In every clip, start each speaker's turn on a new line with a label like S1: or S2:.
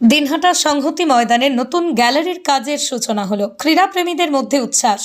S1: দিনহাটা সংহতি ময়দানে নতুন গ্যালারির কাজের সূচনা হলো। ক্রীড়াপ্রেমীদের মধ্যে উচ্ছ্বাস।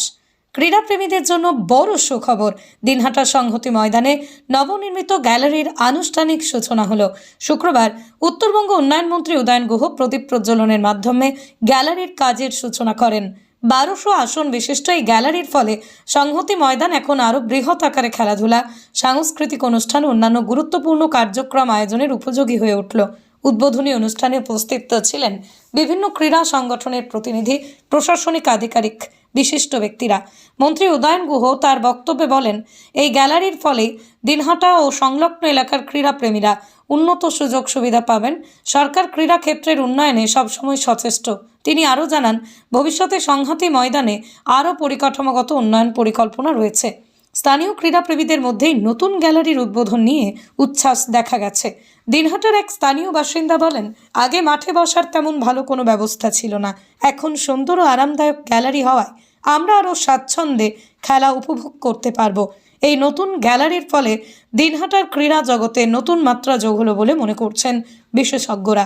S1: ক্রীড়াপ্রেমীদের জন্য বড় সুখবর। দিনহাটা সংহতি ময়দানে নবনির্মিত গ্যালারির আনুষ্ঠানিক সূচনা হলো। শুক্রবার উত্তরবঙ্গ উন্নয়ন মন্ত্রী উদয়ন গুহ প্রদীপ প্রজ্বলনের মাধ্যমে গ্যালারির কাজের সূচনা করেন। বারোশো আসন বিশিষ্ট এই গ্যালারির ফলে সংহতি ময়দান এখন আরও বৃহৎ আকারে খেলাধুলা, সাংস্কৃতিক অনুষ্ঠান অন্যান্য গুরুত্বপূর্ণ কার্যক্রম আয়োজনের উপযোগী হয়ে উঠল। উদ্বোধনী অনুষ্ঠানে উপস্থিত ছিলেন বিভিন্ন ক্রীড়া সংগঠনের প্রতিনিধি, প্রশাসনিক আধিকারিক, বিশিষ্ট ব্যক্তিরা। মন্ত্রী উদয়ন গুহ তার বক্তব্যে বলেন, এই গ্যালারির ফলে দিনহাটা ও সংলগ্ন এলাকার ক্রীড়াপ্রেমীরা উন্নত সুযোগ সুবিধা পাবেন। সরকার ক্রীড়া ক্ষেত্রের উন্নয়নে সবসময় সচেষ্ট। তিনি আরও জানান, ভবিষ্যতে সংহতি ময়দানে আরও পরিকাঠামোগত উন্নয়ন পরিকল্পনা রয়েছে। স্থানীয় ক্রীড়াপ্রেমীদের মধ্যেই নতুন গ্যালারির উদ্বোধন নিয়ে উচ্ছ্বাস দেখা গেছে। দিনহাটার এক স্থানীয় বাসিন্দা বলেন, আগে মাঠে বসার তেমন ভালো কোনো ব্যবস্থা ছিল না। এখন সুন্দর ও আরামদায়ক গ্যালারি হওয়ায় আমরা আরও স্বাচ্ছন্দ্যে খেলা উপভোগ করতে পারব। এই নতুন গ্যালারির ফলে দিনহাটার ক্রীড়া জগতে নতুন মাত্রা যোগ হলো বলে মনে করছেন বিশেষজ্ঞরা।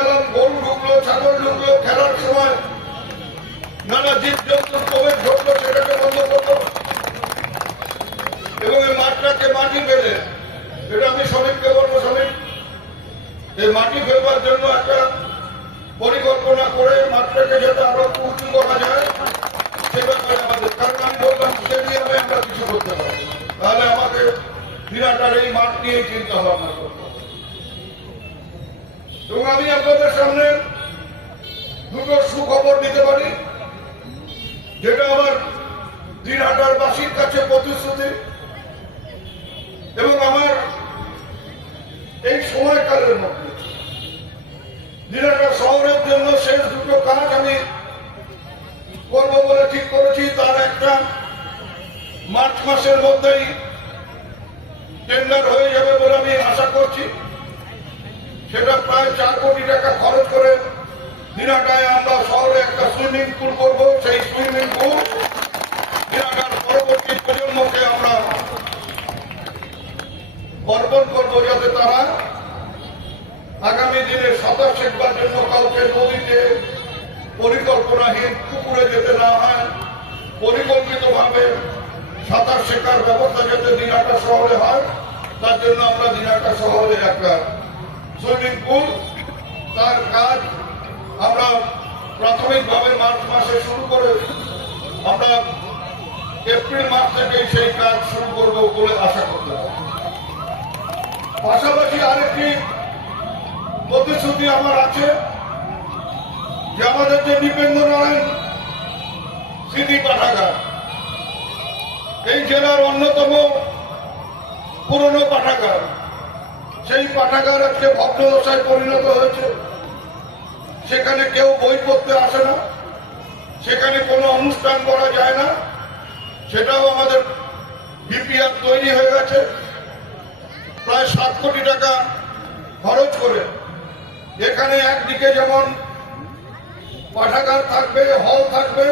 S2: এটা আমি শ্রমিককে বলব শ্রমিক এই মাটি ফেলবার জন্য একটা পরিকল্পনা করে মাঠটাকে যাতে আরও উঁচু করা যায়। এবং আমি আপনাদের সামনে দুটো সুখবর দিতে পারি। যেটা আমার দিনহাটার বাসীর কাছে প্রতিশ্রুতি এবং আমার এই সময়কালের মধ্যে দিনহাটা শহরের জন্য শেষ দুটো কাজ আমি করব বলে ঠিক করেছি। তার একটা মার্চ মাসের মধ্যেই টেন্ডার হয়ে যাবে বলে আমি আশা করছি। সেটা প্রায় চার কোটি টাকা খরচ করে দিনাটায় আমরা শহরে একটা সুইমিং পুল করব সেই সুইমিং পুল দিনাটার পরবর্তী প্রজন্মকে আমরা অর্পণ করব যাতে তারা আগামী দিনে সাঁতার শেখবার জন্য কাউকে নদীতে পরিকল্পনাহীন পুকুরে যেতে না হয় পরিকল্পিত ভাবে সাঁতার শেখার ব্যবস্থা যাতে দিনাটা শহরে হয়, তার জন্য আমরা দিনাটা শহরে একটা সুইমিং পুল, তার কাজ আমরা প্রাথমিকভাবে মার্চ মাসে শুরু করে আমরা এপ্রিল মাস থেকে সেই কাজ শুরু করব বলে আশা করতে পারি। পাশাপাশি আরেকটি প্রতিশ্রুতি আমার আছে। যে আমাদের যে দীপেন্দ্র নারায়ণ স্মৃতি পাঠাগার, এই জেলার অন্যতম পুরনো পাঠাগার, সেই পাঠাগার আজকে ভগ্নদশায় পরিণত হয়েছে। সেখানে কেউ বই পড়তে আসে না, সেখানে কোনো অনুষ্ঠান করা যায় না, সেটাও আমাদের বিপিআর তৈরি হয়ে গেছে। প্রায় সাত কোটি টাকা খরচ করে এখানে একদিকে যেমন পাঠাগার থাকবে, হল থাকবে,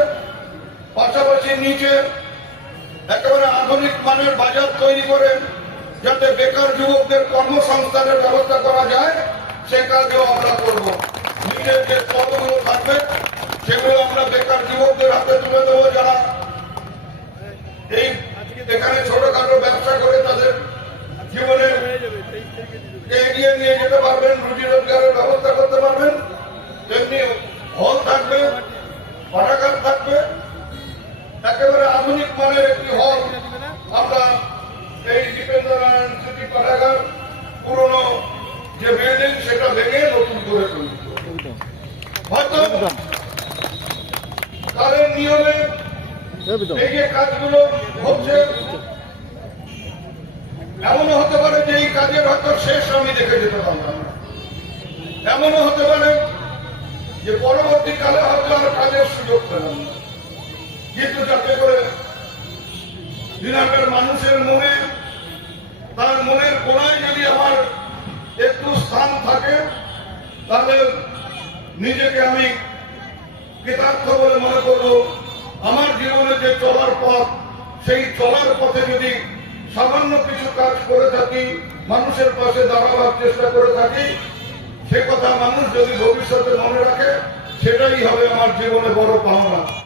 S2: পাশাপাশি নিচে একেবারে আধুনিক মানের বাজার তৈরি করে যাতে বেকার যুবকদের কর্মসংস্থানের ব্যবস্থা করা যায়, সে কাজও আমরা করব। নিজের যে পদগুলো থাকবে, সেগুলো আমরা বেকার যুবকদের হাতে তুলে দেবো যারা এই এখানে ছোটখাটো ব্যবসা করে তাদের জীবনে এগিয়ে নিয়ে যেতে পারবেন রুজি রোজগারের ব্যবস্থা করতে পারবেন। তেমনি হল থাকবে পাঠাগার থাকবে একেবারে আধুনিক মানের একটি হল। আমরা এই দীপেন্দ্র নারায়ণ স্মৃতি পাঠাগার পুরনো যে বিল্ডিং সেটা ভেঙে নতুন করে হয়তো তাদের নিয়মে এই যে কাজগুলো হচ্ছে এমনও হতে পারে যে এই কাজের হয়তো শেষ আমি দেখে যেতে পারলাম না। এমনও হতে পারে যে পরবর্তীকালে হয়তো আর কাজের সুযোগ পেলাম না। কিন্তু যাতে করে দিনাটার মানুষের মনে, তার মনের কোনায় যদি আমার একটু স্থান থাকে, তাহলে নিজেকে আমি কৃতার্থ বলে মনে করব। আমার জীবনে যে চলার পথ, সেই চলার পথে যদি সামান্য কিছু কাজ করে থাকি, মানুষের পাশে দাঁড়াবার চেষ্টা করে থাকি, সে কথা মানুষ যদি ভবিষ্যতে মনে রাখে, সেটাই হবে আমার জীবনে বড় পাওনা।